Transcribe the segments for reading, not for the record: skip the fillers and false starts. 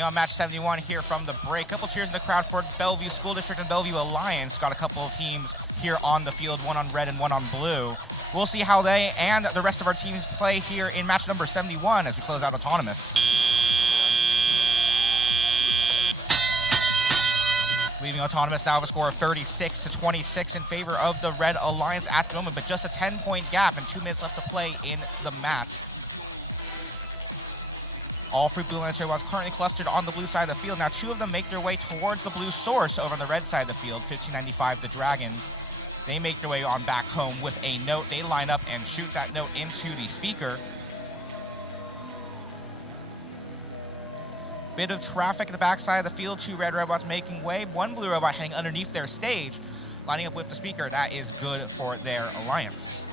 Taking on match 71 here from the break. Couple cheers in the crowd for Bellevue School District and Bellevue Alliance. Got a couple of teams here on the field, one on red and one on blue. We'll see how they and the rest of our teams play here in match number 71 as we close out Autonomous. Leaving Autonomous now with a score of 36-26 in favor of the Red Alliance at the moment, but just a 10-point gap and 2 minutes left to play in the match. All three Blue Alliance robots currently clustered on the blue side of the field. Now 2 of them make their way towards the blue source over on the red side of the field. 1595, the Dragons. They make their way on back home with a note. They line up and shoot that note into the speaker. Bit of traffic in the backside of the field. 2 red robots making way. 1 blue robot heading underneath their stage, lining up with the speaker. That is good for their alliance.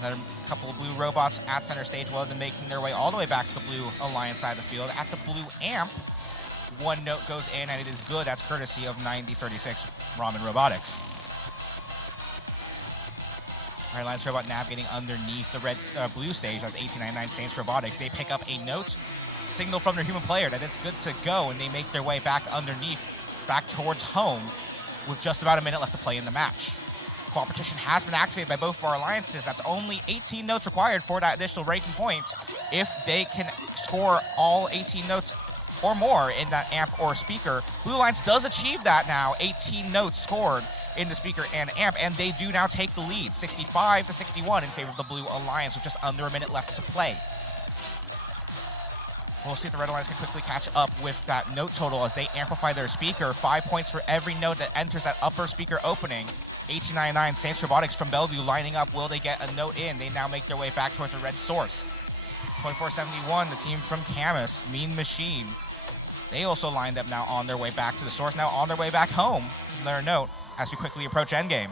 Another couple of blue robots at center stage, both and making their way all the way back to the blue alliance side of the field. At the blue amp, 1 note goes in, and it is good. That's courtesy of 9036 Ramen Robotics. Our alliance robot navigating underneath the red blue stage. That's 1899 Saints Robotics. They pick up a note signal from their human player that it's good to go, and they make their way back underneath, back towards home, with just about a minute left to play in the match. Competition has been activated by both of our alliances. That's only 18 notes required for that additional ranking point. If they can score all 18 notes or more in that amp or speaker, Blue Alliance does achieve that now. 18 notes scored in the speaker and amp, and they do now take the lead, 65-61 in favor of the Blue Alliance with just under a minute left to play. We'll see if the Red Alliance can quickly catch up with that note total as they amplify their speaker. 5 points for every note that enters that upper speaker opening. 1899 Saints Robotics from Bellevue lining up. Will they get a note in? They now make their way back towards the red source. 2471, the team from Camus, Mean Machine. They also lined up now on their way back to the source, now on their way back home. Their note as we quickly approach endgame.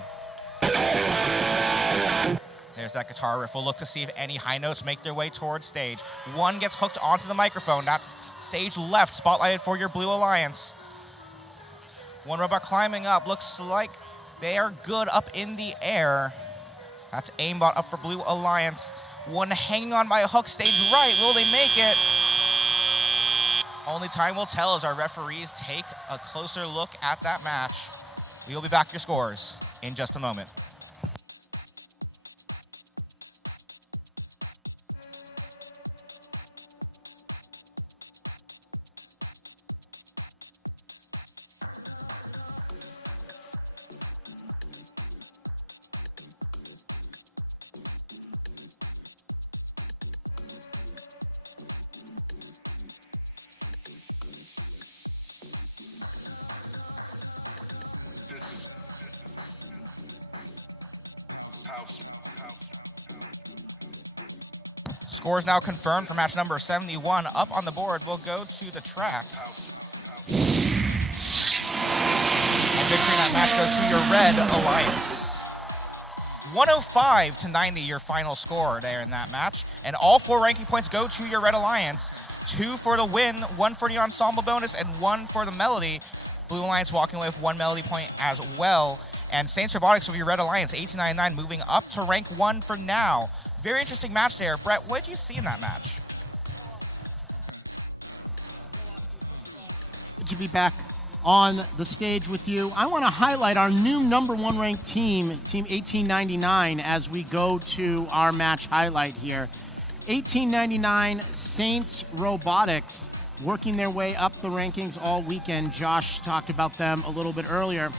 There's that guitar riff. We'll look to see if any high notes make their way towards stage. 1 gets hooked onto the microphone. That's stage left, spotlighted for your Blue Alliance. 1 robot climbing up. Looks like they are good up in the air. That's aimbot up for Blue Alliance. 1 hanging on by a hook, stage right. Will they make it? Only time will tell as our referees take a closer look at that match. We will be back to your scores in just a moment. Scores now confirmed for match number 71. Up on the board, we'll go to the track. And victory in that match goes to your Red Alliance. 105-90, your final score there in that match. And all 4 ranking points go to your Red Alliance. 2 for the win, 1 for the ensemble bonus, and 1 for the melody. Blue Alliance walking away with 1 melody point as well. And Saints Robotics with your Red Alliance, 1899, moving up to rank 1 for now. Very interesting match there. Brett, what did you see in that match? Okay. Good to be back on the stage with you. I want to highlight our new #1 ranked team, Team 1899, as we go to our match highlight here. 1899 Saints Robotics working their way up the rankings all weekend. Josh talked about them a little bit earlier.